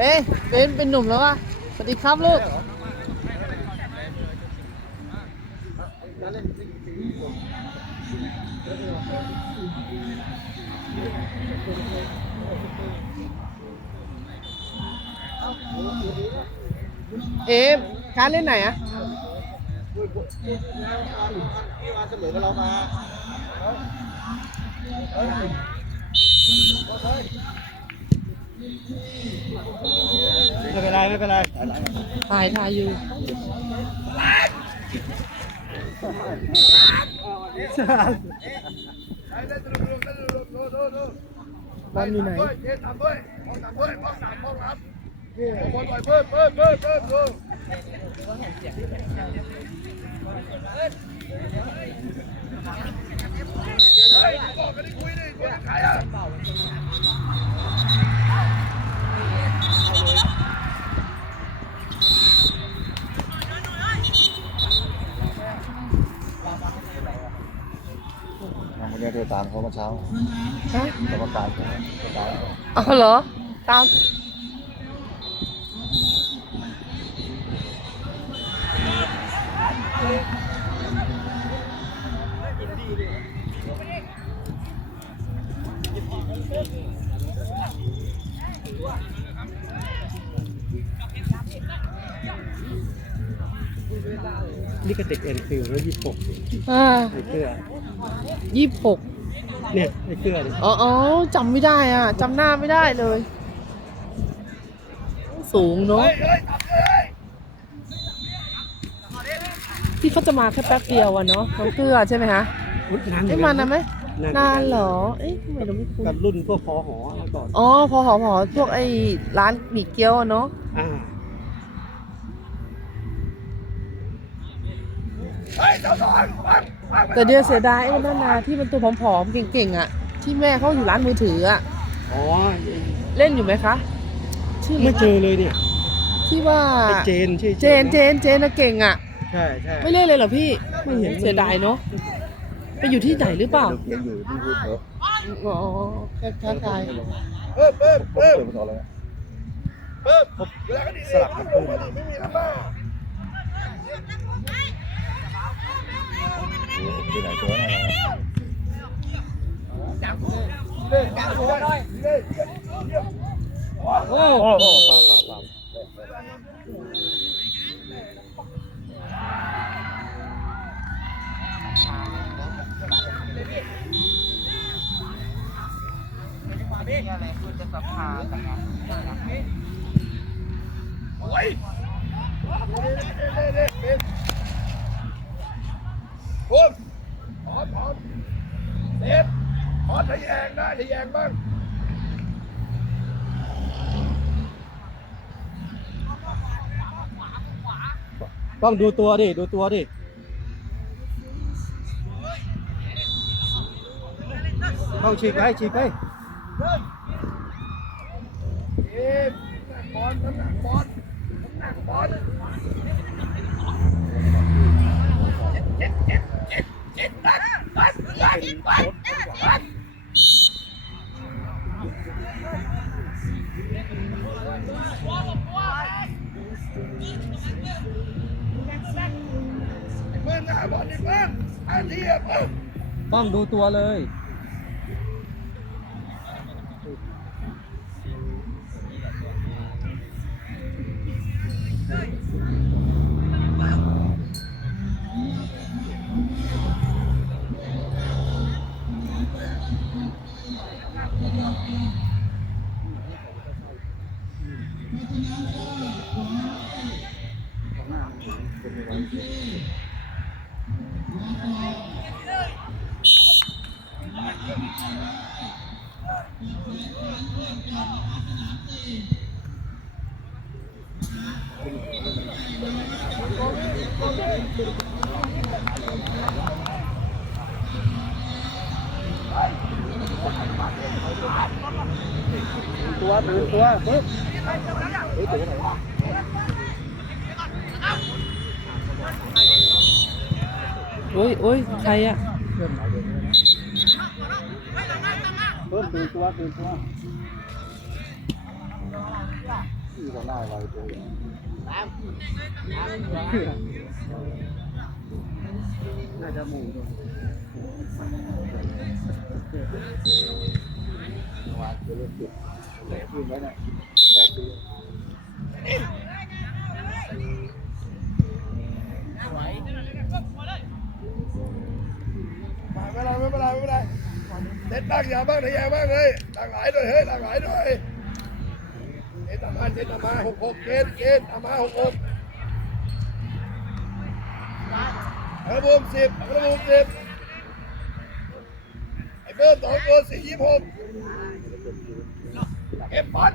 เอ๊ะเป็นเป็นหนุ่มแล้วอะสวัสดีครับลูกเอ๊ะการเล่นไหนอะ ไม่เป็นไรไม่เป็นไรถ่ายถ่ายอยู่บ้านอยู่ไหนวัน นี้เดินตามเขาเมื่อเช้าฮะกรรมการเขาประกาศเอาเหรอ ตาม นี่ก็เด็กเอ็นฟิลแล้วยี่สิบหกอ่าไอ้เกลือยี่สิบหกเนี่ยไอ้เกลือเนี่ยอ๋ออ๋อจำไม่ได้อะจำหน้าไม่ได้เลย สูงเนาะที่เขาจะมาแค่แป๊บเดียวอะเนาะน้องเกลือใช่ไหมคะอุ๊ยนานเอ้ยมานานไหมนานนานเหรอ เอ๊ะทำไมเราไม่คุ้นกับรุ่นพวกพอหอเมื่อก่อนอ๋อพอหอพอพวกไอ้ร้านหมี่เกี๊ยวอะเนาะอ่า แต่เดียวเสียดายไอ้นั่นนาที่มันตัวผอมๆเก่งๆอะ ที่แม่เขาอยู่ร้านมือถืออะอ๋อเล่นอยู่ไหมคะชื่ออะไรไม่เจวะอเลยเนี่ยที่ว่าไอ้เจนชื่อเจนเจนเจนน่ะเก่งอะใช่ใช่ไม่เล่นเลยเหรอพี่ไม่เห็นเสียดายเนาะไปอยู่ที่ไหนหรือเปล่าเขียนอยู่ที่พูดเถอะอ๋อแค่แค่ทายเพิ่มเพิ่มเพิ่มมาต่อเลยสลับกับปืนที่ ไหนตัวไหนโอ้โหโอ้เปล่าเปล่าเปล่า พุ่มถอนถอนเด็ดถอนทะแยงได้ทะแยงบ้างต้องดูตัวดิ ดูตัวดิต้องฉีกไปฉีกไปเอ๊ะบอลน้ำหนักบอลน้ำหนักบอล ป้องดูตัวเลย ดูตัวปึ๊บโอ้ยโอ้ยใครอะปึ๊บดูตัวดูตัวที่ เขาหน้าไว้ตัวเองน่าจะหมู่ด้วยวางจะเริ่มติดแหลมขึ้นไว้เนี่ยแต่คือไม่เป็นไรไม่เป็นไรไม่เป็นไรเด็ดตั้งอย่าบ้างทะแยงบ้างเลยตั้งหลายหน่อยเฮ้ยตั้งหลายหน่อยเจ็ดตามมาเจ็ดตามาหกหกเกณฑ์เกณฑ์ตามาหกหกระบุมสิบระบุมสิบไอ้เบิ้มสองตัวสี่ยี่สิบหก เก็บบอล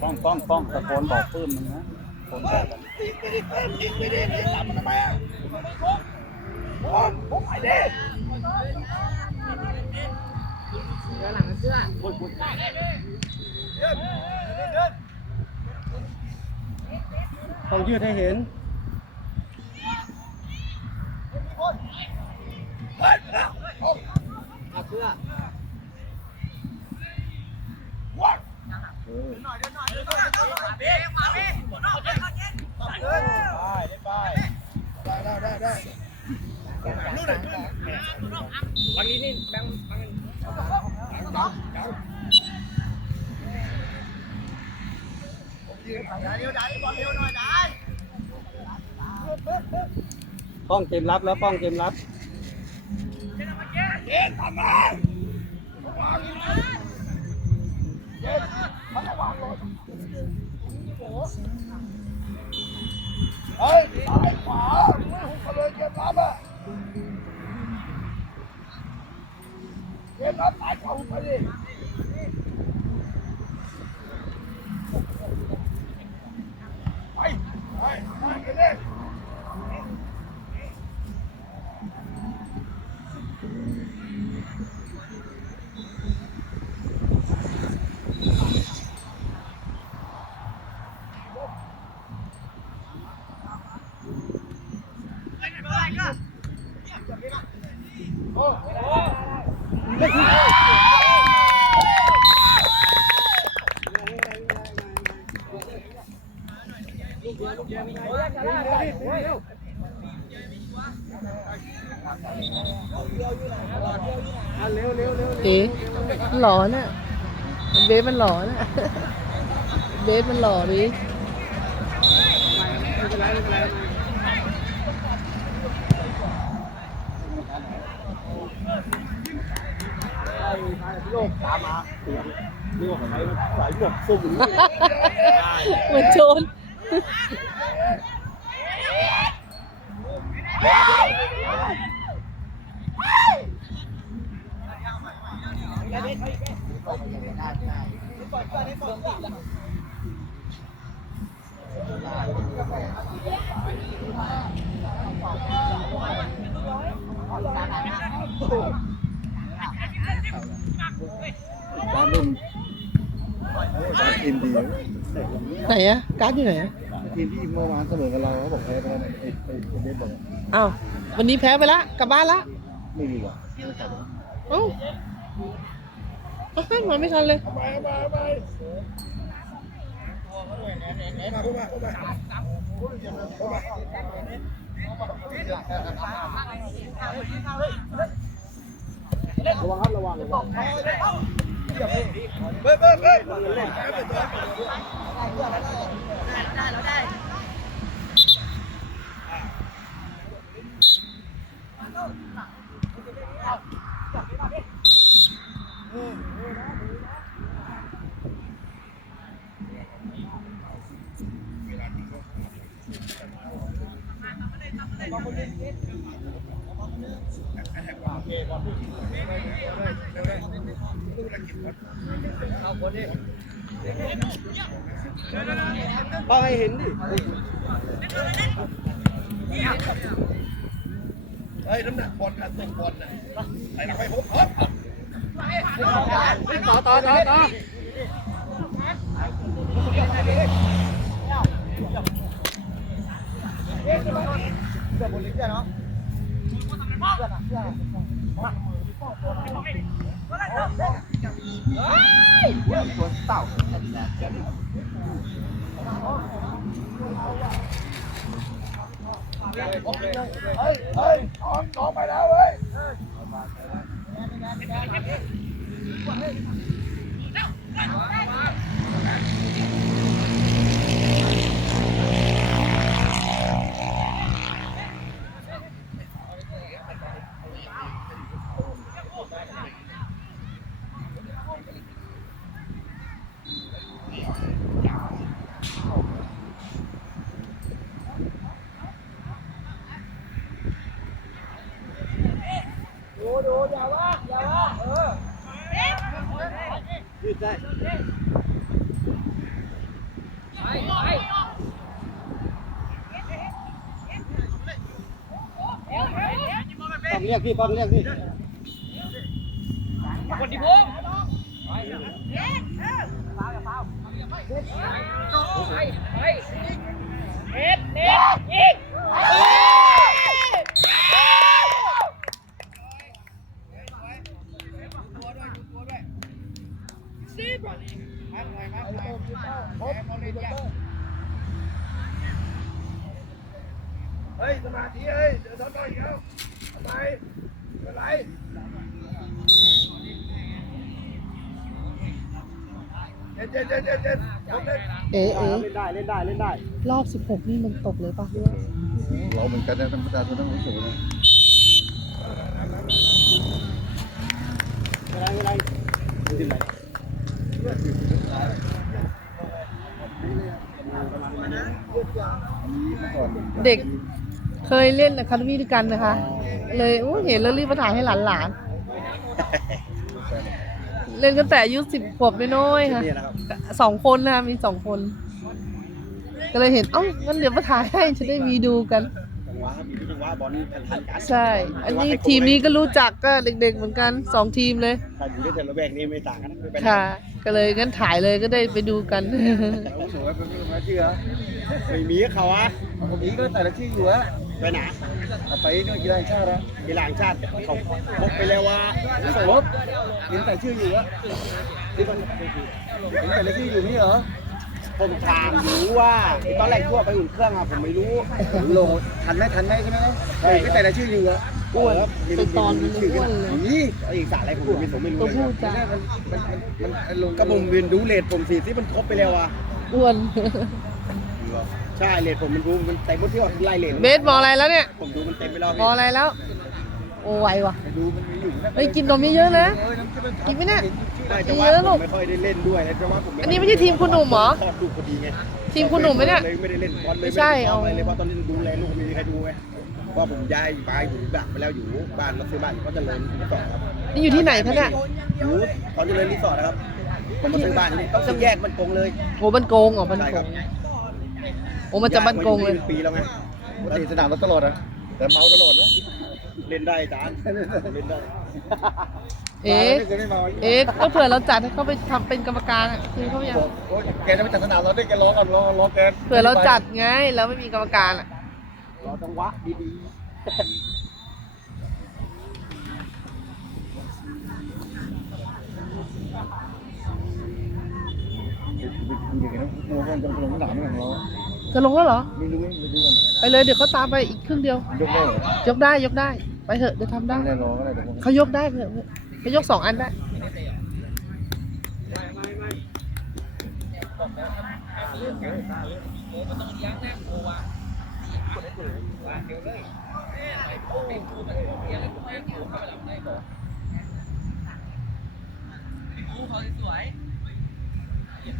ป้องป้องป้องตะโกนบอกปื้มมันนะคนแก่กันยิงไม่ได้เพิ่มยิงไม่ได้ยิงตามมันทำไมอะบอลผมไปดิต้องยืดให้เห็นได้ ได้ได้ได้นู่นน่ะยืนเดี๋ยวได้บอลเร็วหน่อยได้ ป้องเกมรับแล้วป้องเกมรับเย็นทำมาเย็นมันระวังรถเฮ้ยซ้ายขวาไม่หุบกันเลยเกมรับอะเกมรับซ้ายขวาหุบไปดิไปไปไปกันเลย เอ๊ะมันหลอนอะเบสมันหล่อนอะเบสมันหล่อดิเหมือนโจรการเล่นการทีมดี ไหนอะ การ์ดอยู่ไหนอะทีมที่เมื่อวานเสมอกับเราเขาบอกแพ้ไปแล้วไอ้ไอ้เบสบอกอ้าววันนี้แพ้ไปละกลับบ้านละไม่มีว่ะเอ้าเอ้ามาไม่ทันเลย ไปไปไประวังครับระวังระวังเฮ้ยเฮ้ยเฮ้ยป้อง ให้เห็นดิเฮ้ยน้ำหนักบอลการส่งบอลน่ะไปหลังไปพบพบต่อต่อต่อต่อเฮ้ยสื้อบนเสื้อเนาะเสื้อเสื้อ ตัวเต่า เฮ้ยเฮ้ยออกออกไปแล้วเว้ย ยืดได้ ต้องเรียกพี่ป้องเรียกพี่เฮ้ยสมาธิเฮ้ยเดี๋ยวทำได้อีกแล้วทำไมเป็นไรเจ็ดเจ็ดเจ็ดเจ็ดเจ็ดผม เล่นเอ๋เอ๋เล่นได้เล่นได้เล่นได้รอบ 16 นี่มันตกเลยปะเราเหมือนกันนะธรรมดาตัวต้องรู้สึกนะไม่ได้ไม่ได้ขึ้นไหนเด็กเคยเล่นอะคาเดมี่ด้วยกันนะคะ เลยอู้เห็นแล้วรีบมาถ่ายให้หลานๆ เล่นกันแต่อายุสิบขวบน้อยๆค่ะนี่นะครับสองคนนะคะมีสองคน ก็เลยเห็นเอ้างั้นเดี๋ยวมาถ่ายให้จะได้มีดูกัน จังหวะครับมีจังหวะบอลทันทันกันใช่ อันนี้ทีมนี้ก็รู้จักก็เด็ก ๆ เหมือนกันสองทีมเลย ถ้าอยู่ด้วยแต่ละแวกนี้ไม่ต่างกันนะไม่เป็นไรค่ะ ก็เลยงั้นถ่ายเลยก็ได้ไปดูกันรู้สึกว่าเป็นมาเชื่อไม่มีเขาอะผมนี้ก็แต่ละที่อยู่อะ ไปไหนไปนู่นกีฬาชาตินะกีฬาแห่งชาติเขาพกไปแล้วว่าสมมติเห็นแต่ชื่ออยู่อะเห็นแต่ละชื่ออยู่นี่เหรอผมถามอยู่ว่าตอนแรกทั่วไปอุ่นเครื่องอะผมไม่รู้โหลดทันไหมทันไหมใช่ไหมใช่ก็แต่ละชื่ออยู่อะอ้วนไปตอนมันเลยอ้วนเลยนี่อีกสารอะไรผมไม่ผมไม่รู้ตัวเลยผู้จ้ะมันมันมันมันลงก็ผมเรียนรู้เลทผมสิที่มันครบไปแล้วอะอ้วน ใช่เลทผมมันรู้มันเต็มหมดที่ว่าไล่เลทเบสมออะไรแล้วเนี่ยผมดูมันเต็มไปแล้วมออะไรแล้ว โอ้ไวว่ะไปดูมันมีอยู่นะเฮ้ยกินนมเยอะๆนะเออน้ำจะเป็นกินไหมเนี่ยได้แต่ว่าเยอะลูผกมไม่ค่อยได้เล่นด้วยนะเพราะว่าผมอันนี้ไม่ใช่ทีมคุณหนุ่มเหรอคลอดลูกพอดีไงทีมคุณหนุ่มไหมเนี่ย เลยไม่ได้เล่นบอลเลยไม่ใช่เอาเอาอะไรเลยเพราะตอนนี้ดูแลลูกไม่มีใครดูไงเพราะผมย้ายไปอยู่บักไปแล้วอยู่บ้านเราซื้อบ้านอยู่ก็เจะเลินรีสอร์ทครับนี่อยู่ที่ไหนคะเนี่ยอยู่ตอนเจะเลินรีสอร์ทนะครับผมมาซื้อบ้านที่นี่ต้องซื้อแยกมันกงเลยโอ้บันโกงเหรอบันใช่โกครับง โอ้มันจะบันโกงเลยาอป็นปีแล้วไงปกติสนามเราตลอดอะแต่เมาตลอดนะเล่นได้จานเล่นได้เอ๊ะ ไม่เคยไม่เมาเอ๊ะก็เผื่อเราจัดให้เขาไปทำเป็นกรรมการอะคือเขาอยากบอกโอ๊ยแกจะไปจัดสนามเราได้แกร้องก่อนร้องร้องแกเผื่อเราจัดไงแล้วไม่มีกรรมการอะรอจังหวะดีดูอย่างนี้นะมัวกันจะลงสนามไม่ของเรา จะลงแล้วเหรอ ไม่รู้ไม่รู้ไปเลยเดี๋ยวเขาตามไปอีกครึ่งเดียว ยกได้เหรอยกได้ยกได้ ไปเถอะเดี๋ยวทำได้ไม่ได้รอก็ได้แต่ผมเขายกได้เถอะเขายกสองอันได้ๆ Yeah.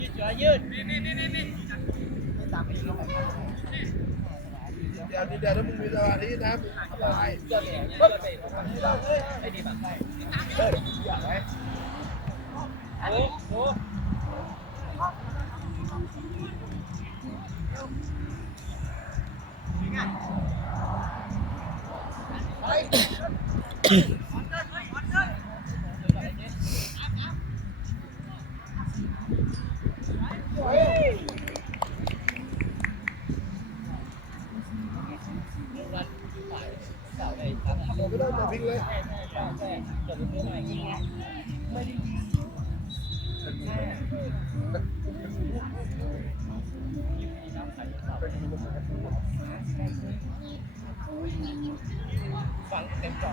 เดี๋ยวเดี๋ยวถ้ามึงมีสมาธินะมึงทำอะไรเดี๋ยวปึ๊บไอ้ดีแบบเฮ้ยอยากไหมไม่ ฝันเต็มจอ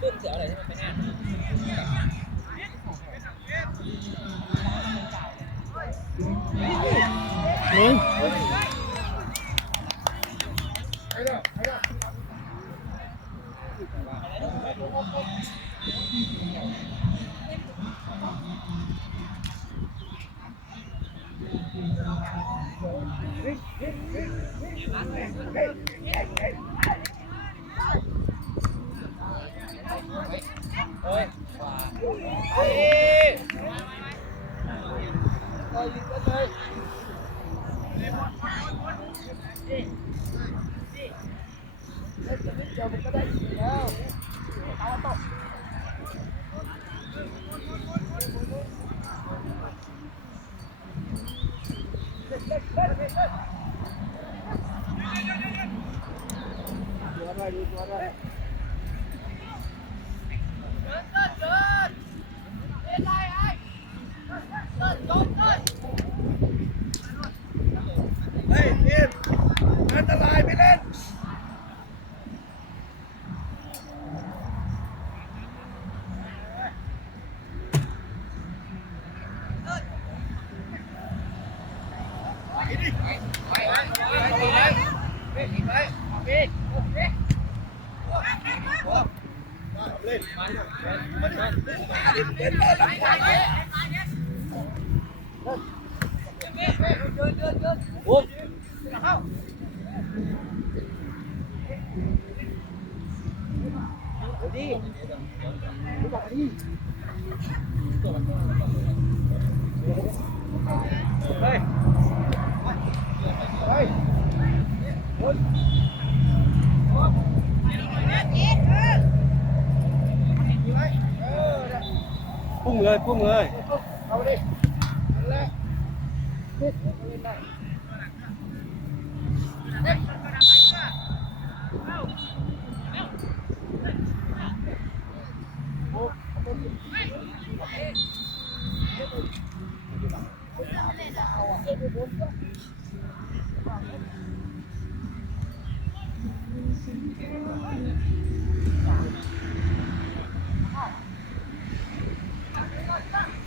ขึ้นเสืออะไรที่มันไปโทษปล่อย เพิ่มปล่อยเพิ่มปล่อยเพิ่มมึงตัวด้วยดูตัวด้วยเฮ้ยทีมอันตรายไม่เล่น พุ่ง เลยพุ่งเลยเอาดินั่นแหละโอ้เพื่อนมาเพื่อนมาเพื่อนมาย Come on, come on.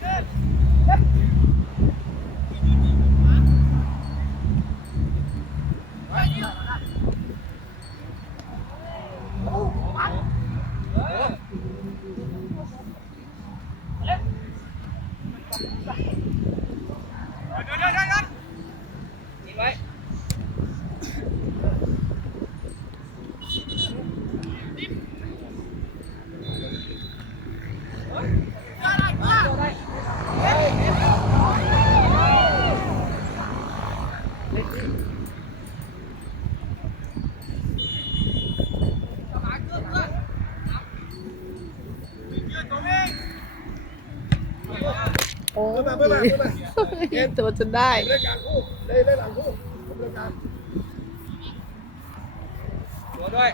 ตัวจนได้เล่นกลางคู่เล่นเล่นหลังคู่ผมเล่นกลาง ตัวด้วย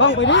ต้องไปดิ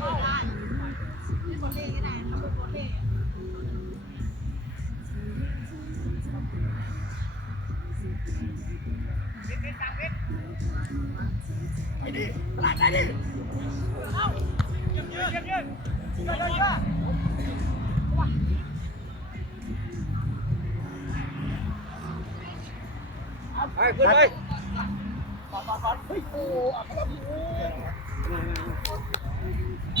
เกิดหน่อยเกิดหน่อยเกิดหน่อยมาตามมาผมตามมาหลังด้วยหลังหลังเซ็ตหลังเฮ้ยไปขึ้นไปโอ้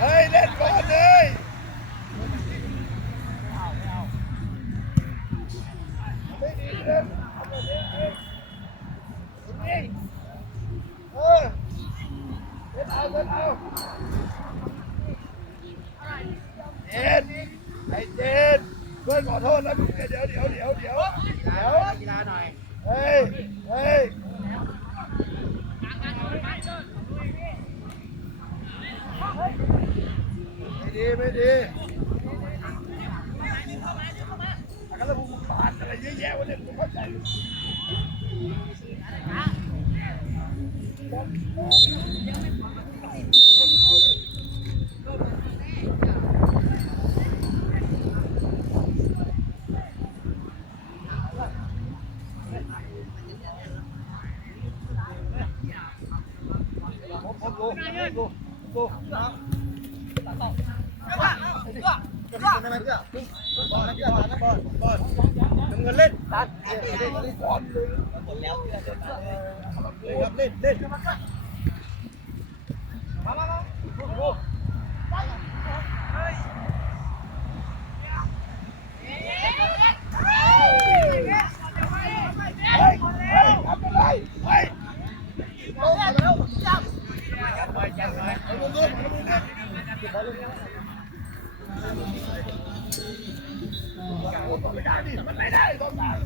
เฮ้ยเล่นก่อนเลยไม่ดีเล่นนี่เออ เล่นเอาเล่นเอาเจ็ดไอ้เจ็ดเพื่อนขอโทษแล้วมึงเดี๋ยวเดี๋ยวเดี๋ยวเดี๋ยวเดี๋ยวกีฬาหน่อยเฮ้ยเฮ้ย Hey! ไม่ได้ดิมันไม่ได้ต้องการ